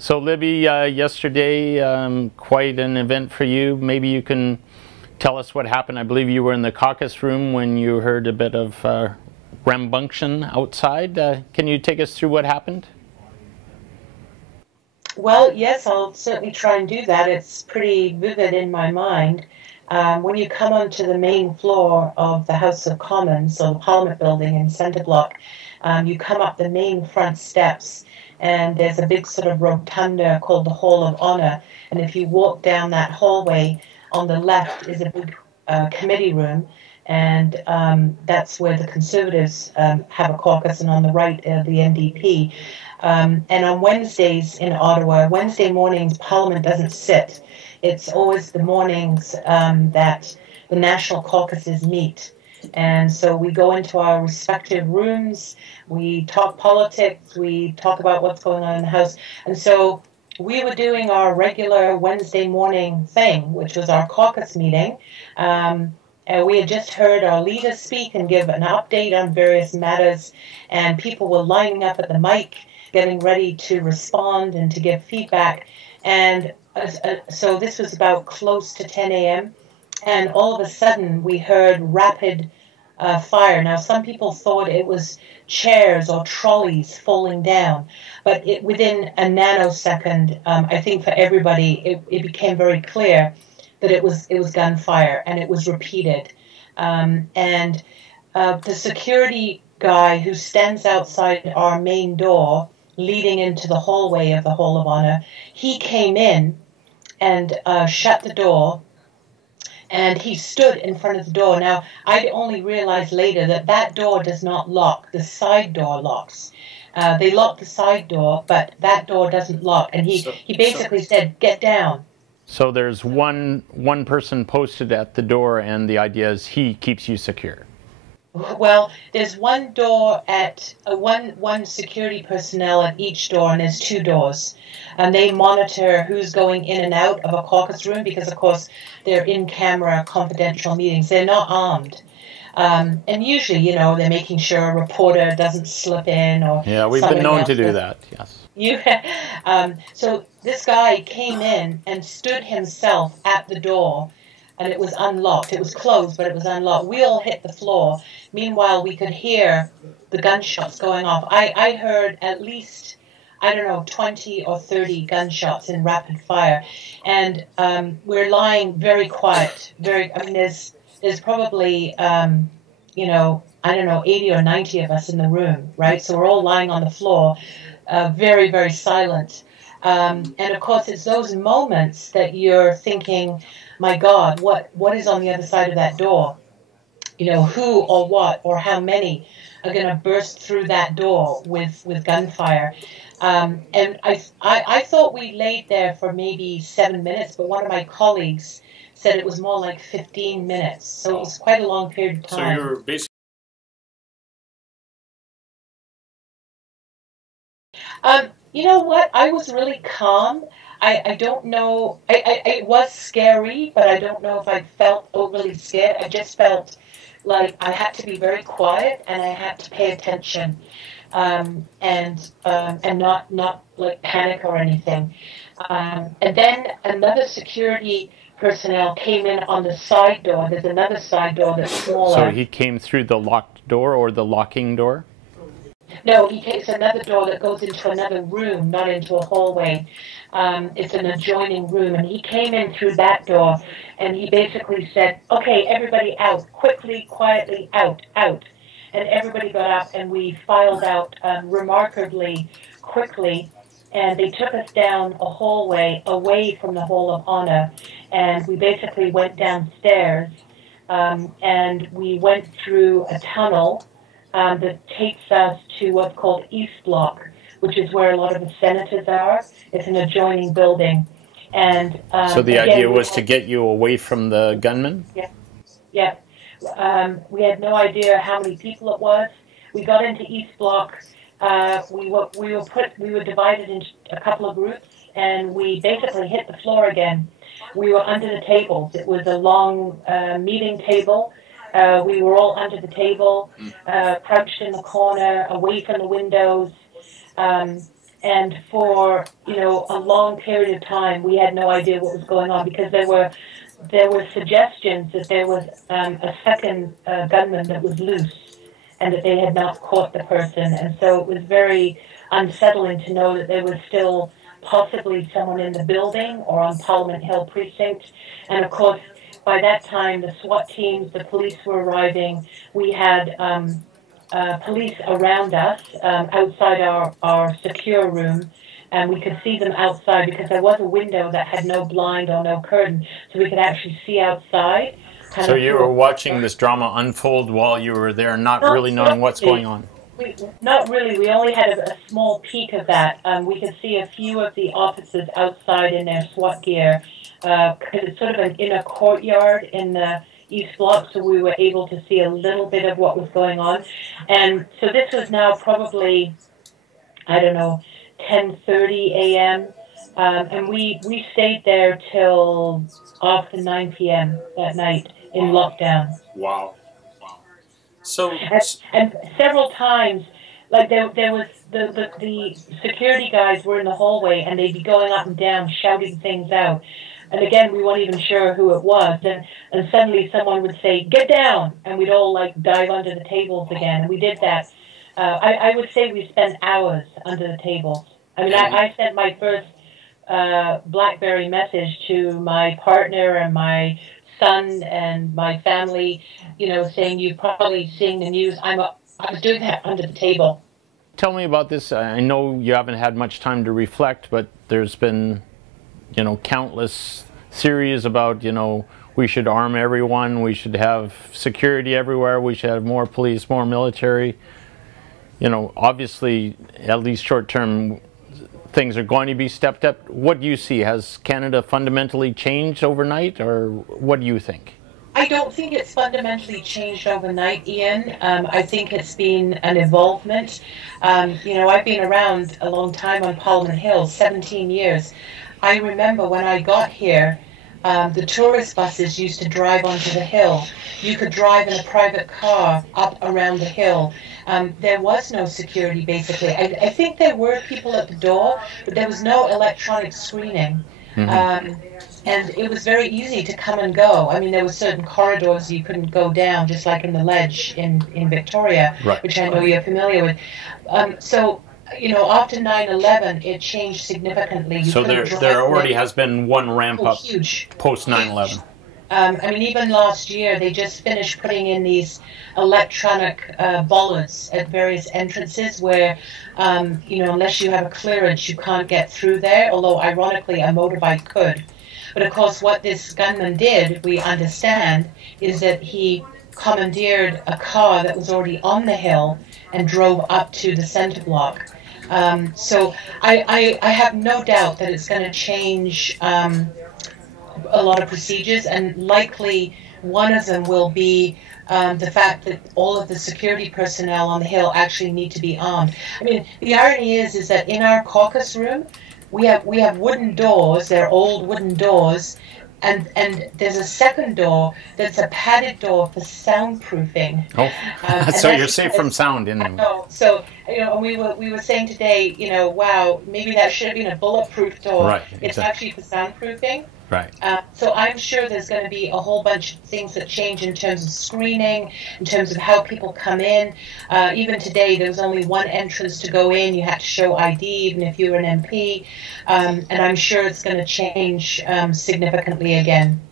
So Libby, yesterday, quite an event for you. Maybe you can tell us what happened. I believe you were in the caucus room when you heard a bit of rambunctious outside. Can you take us through what happened? Well, yes, I'll certainly try and do that. It's pretty vivid in my mind. When you come onto the main floor of the House of Commons, so the Parliament building in Centre Block, you come up the main front steps, and there's a big sort of rotunda called the Hall of Honour. And if you walk down that hallway, on the left is a big committee room, and that's where the Conservatives have a caucus, and on the right, the NDP. And on Wednesdays in Ottawa, Wednesday mornings, Parliament doesn't sit. It's always the mornings that the national caucuses meet. And so we go into our respective rooms, we talk politics, we talk about what's going on in the House. And so we were doing our regular Wednesday morning thing, which was our caucus meeting. And we had just heard our leaders speak and give an update on various matters, and people were lining up at the mic, getting ready to respond and to give feedback. And so this was about close to 10 a.m. And all of a sudden we heard rapid fire. Now, some people thought it was chairs or trolleys falling down, but within a nanosecond, I think for everybody, it became very clear that it was gunfire, and it was repeated. And the security guy who stands outside our main door leading into the hallway of the Hall of Honor, he came in and shut the door, and he stood in front of the door. Now, I only realized later that that door does not lock. The side door locks. They lock the side door, but that door doesn't lock. And he basically said, "Get down." So there's one person posted at the door, and the idea is he keeps you secure. Well, there's one door at one security personnel at each door, and there's two doors, and they monitor who's going in and out of a caucus room because, of course, they're in-camera confidential meetings. They're not armed, and usually, they're making sure a reporter doesn't slip in or Yeah, we've been known to do that. Yes. So this guy came in and stood himself at the door, and it was unlocked. It was closed, but it was unlocked. We all hit the floor. Meanwhile, we could hear the gunshots going off. I heard at least, 20 or 30 gunshots in rapid fire. And we're lying very quiet. There's probably, 80 or 90 of us in the room, right? So we're all lying on the floor, very, very silent. And of course, it's those moments that you're thinking, my God, what is on the other side of that door? Who or what or how many are going to burst through that door with gunfire? And I thought we laid there for maybe 7 minutes, but one of my colleagues said it was more like 15 minutes. So it was quite a long period of time. So you're basically... You know what? I was really calm. I don't know. It was scary, but I don't know if I felt overly scared. I just felt like I had to be very quiet and I had to pay attention, and not like panic or anything. And then another security personnel came in on the side door. There's another side door that's smaller. So he came through the locked door or the locking door? No, he takes another door that goes into another room, not into a hallway. It's an adjoining room, and he came in through that door, and he basically said, "Okay, everybody out, quickly, quietly, out, out." And everybody got up, and we filed out remarkably quickly, and they took us down a hallway away from the Hall of Honor, and we basically went downstairs, and we went through a tunnel that takes us to what's called East Block, which is where a lot of the senators are. It's an adjoining building. And so the idea was to get you away from the gunman? Yeah, yeah. We had no idea how many people it was. We got into East Block. We were divided into a couple of groups, and we basically hit the floor again. We were under the tables. It was a long meeting table. We were all under the table, crouched in the corner, away from the windows. And for, a long period of time, we had no idea what was going on because there were suggestions that there was a second gunman that was loose and that they had not caught the person. And so it was very unsettling to know that there was still possibly someone in the building or on Parliament Hill precinct. And of course, by that time, the SWAT teams, the police were arriving. We had police around us outside our secure room, and we could see them outside because there was a window that had no blind or no curtain, so we could actually see outside. So you were watching this drama unfold while you were there, not really knowing what's going on? Not really. We only had a small peek of that. We could see a few of the officers outside in their SWAT gear because it's sort of an inner courtyard in the East Block, so we were able to see a little bit of what was going on. And so this was now probably, I don't know, 10:30 a.m. And we stayed there till after 9 p.m. that night in lockdown. Wow. So and several times, like there was the security guys were in the hallway and they'd be going up and down shouting things out. And again, we weren't even sure who it was. And suddenly someone would say, "Get down!" And we'd all like dive under the tables again. And we did that. I would say we spent hours under the tables. I mean, I sent my first BlackBerry message to my partner and my son and my family, saying, "You've probably seen the news. I was doing that under the table." Tell me about this. I know you haven't had much time to reflect, but there's been countless series about, we should arm everyone, we should have security everywhere, we should have more police, more military. Obviously, at least short-term, things are going to be stepped up. What do you see? Has Canada fundamentally changed overnight, or what do you think? I don't think it's fundamentally changed overnight, Ian. I think it's been an evolvement. I've been around a long time on Parliament Hill, 17 years. I remember when I got here, the tourist buses used to drive onto the hill. You could drive in a private car up around the hill. There was no security, basically. I think there were people at the door, but there was no electronic screening. Mm-hmm. And it was very easy to come and go. I mean, there were certain corridors you couldn't go down, just like in the Ledge in Victoria, right, which I know you're familiar with. After 9/11, it changed significantly. So there already has been one ramp up post 9/11. Even last year, they just finished putting in these electronic bollards at various entrances where, unless you have a clearance, you can't get through there, although ironically, a motorbike could. But of course, what this gunman did, we understand, is that he commandeered a car that was already on the hill and drove up to the center block. So I have no doubt that it's going to change a lot of procedures, and likely one of them will be the fact that all of the security personnel on the hill actually need to be armed. I mean, the irony is that in our caucus room, we have wooden doors. They're old wooden doors. And there's a second door that's a padded door for soundproofing. Oh, so you're safe from sound in them. So we were saying today, wow, maybe that should have been a bulletproof door. Right, It's actually for soundproofing. Right. So I'm sure there's going to be a whole bunch of things that change in terms of screening, in terms of how people come in. Even today, there was only one entrance to go in. You had to show ID, even if you were an MP. And I'm sure it's going to change significantly again.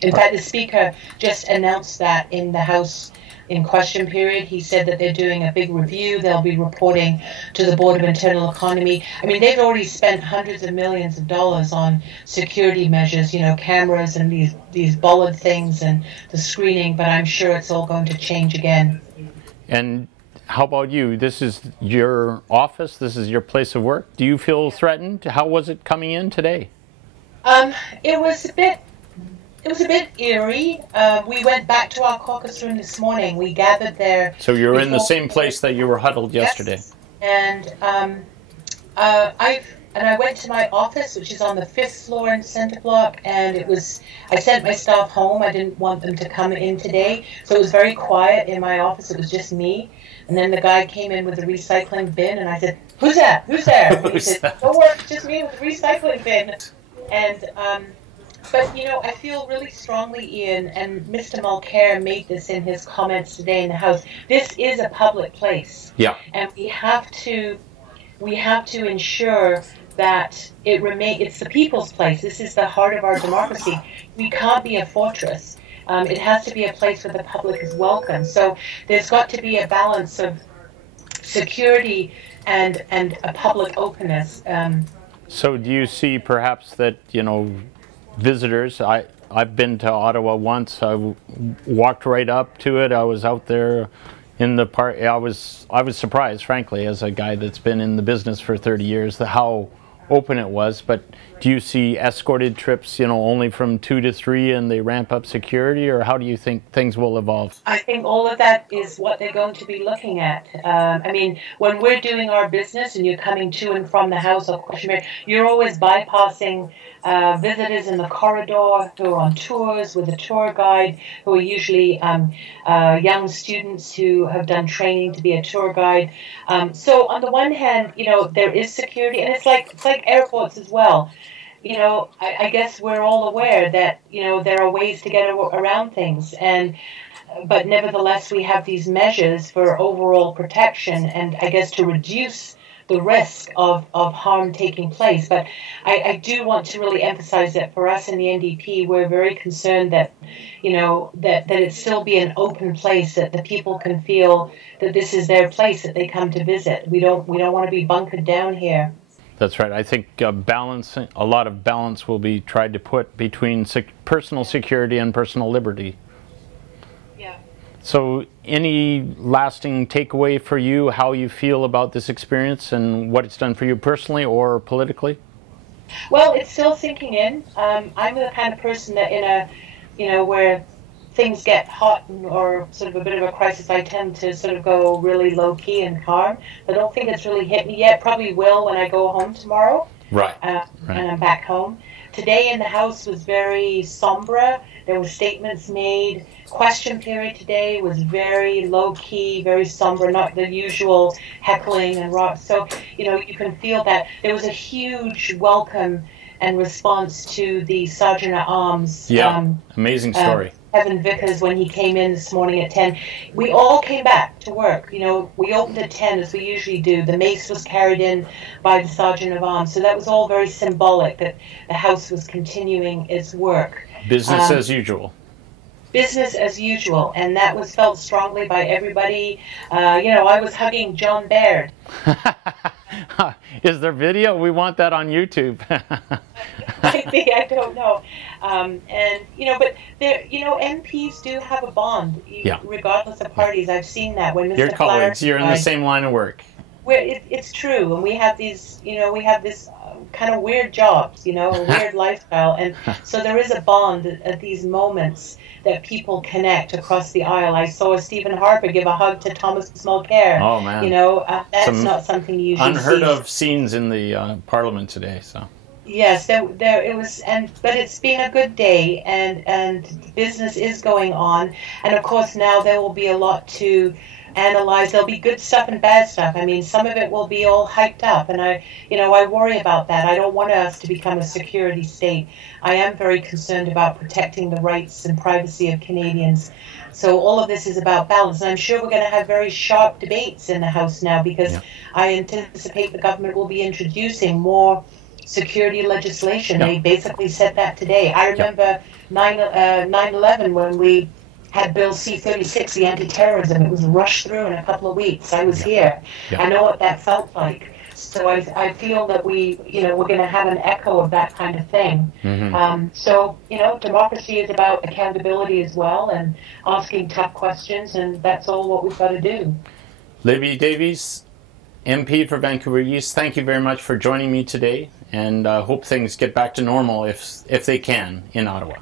In fact, the Speaker just announced that in the House in question period. He said that they're doing a big review. They'll be reporting to the Board of Internal Economy. I mean, they've already spent hundreds of millions of dollars on security measures, cameras and these bollard things and the screening, but I'm sure it's all going to change again. And how about you? This is your office. This is your place of work. Do you feel threatened? How was it coming in today? It was a bit eerie. We went back to our caucus room this morning. We gathered there. So you're in the same place that you were huddled yesterday. Yes. And and I went to my office, which is on the 5th floor in Center Block, and I sent my staff home. I didn't want them to come in today, so it was very quiet in my office. It was just me. And then the guy came in with a recycling bin, and I said, "Who's that? Who's there?" And he said, "Don't worry, it's just me with the recycling bin." And but you know, I feel really strongly, Ian, and Mr. Mulcair made this in his comments today in the House. This is a public place, and we have to ensure that it's the people's place. This is the heart of our democracy. We can't be a fortress. It has to be a place where the public is welcome. So there's got to be a balance of security and a public openness. So do you see perhaps that, you know, visitors, I've been to Ottawa once, I walked right up to it, I was out there in the park, I was surprised, frankly, as a guy that's been in the business for 30 years, how open it was. But do you see escorted trips, you know, only from 2 to 3 and they ramp up security, or how do you think things will evolve? I think all of that is what they're going to be looking at. I mean, when we're doing our business and you're coming to and from the House of Kashmir, you're always bypassing visitors in the corridor who are on tours with a tour guide, who are usually young students who have done training to be a tour guide. So on the one hand, you know, there is security, and it's like airports as well. You know, I guess we're all aware that, you know, there are ways to get around things, but nevertheless we have these measures for overall protection and I guess to reduce the risk of harm taking place. But I do want to really emphasize that for us in the NDP, we're very concerned that, you know, that it still be an open place, that the people can feel that this is their place, that they come to visit. We don't want to be bunkered down here. That's right. I think a lot of balance will be tried to put between personal security and personal liberty. Yeah. So any lasting takeaway for you, how you feel about this experience and what it's done for you personally or politically? Well, it's still sinking in. I'm the kind of person that where things get hot or sort of a bit of a crisis, I tend to sort of go really low key and calm. I don't think it's really hit me yet. Probably will when I go home tomorrow. Right. And I'm back home. Today in the House was very somber. There were statements made. Question period today was very low key, very somber, not the usual heckling and rock. So, you know, you can feel that there was a huge welcome and response to the Sergeant at Arms. Yeah, amazing story. Kevin Vickers, when he came in this morning at 10. We all came back to work. You know, we opened at 10 as we usually do. The mace was carried in by the Sergeant of Arms. So that was all very symbolic that the House was continuing its work. Business as usual. Business as usual, and that was felt strongly by everybody. You know, I was hugging John Baird. Is there video? We want that on YouTube. Maybe, I don't know. And you know, but there, you know, MPs do have a bond, regardless of parties. I've seen that when Mr. Your colleagues, you're in the same line of work. It's true, and we have these, you know, we have this kind of weird jobs, you know, a weird lifestyle, and so there is a bond at these moments that people connect across the aisle. I saw Stephen Harper give a hug to Thomas Mulcair. Oh man! You know, that's not something you usually unheard of scenes in the Parliament today. So yes, there it was, but it's been a good day, and business is going on, and of course now there will be a lot to analyze. There'll be good stuff and bad stuff. I mean, some of it will be all hyped up, and I worry about that. I don't want us to become a security state. I am very concerned about protecting the rights and privacy of Canadians. So all of this is about balance, and I'm sure we're going to have very sharp debates in the House now, because I anticipate the government will be introducing more security legislation. They basically said that today. I remember 9/11 when we had Bill C-36, the anti-terrorism. It was rushed through in a couple of weeks. I was here. I know what that felt like. So I feel that we're going to have an echo of that kind of thing. Mm-hmm. So, you know, democracy is about accountability as well, and asking tough questions, and that's all what we've got to do. Libby Davies, MP for Vancouver East, thank you very much for joining me today, and hope things get back to normal if they can in Ottawa.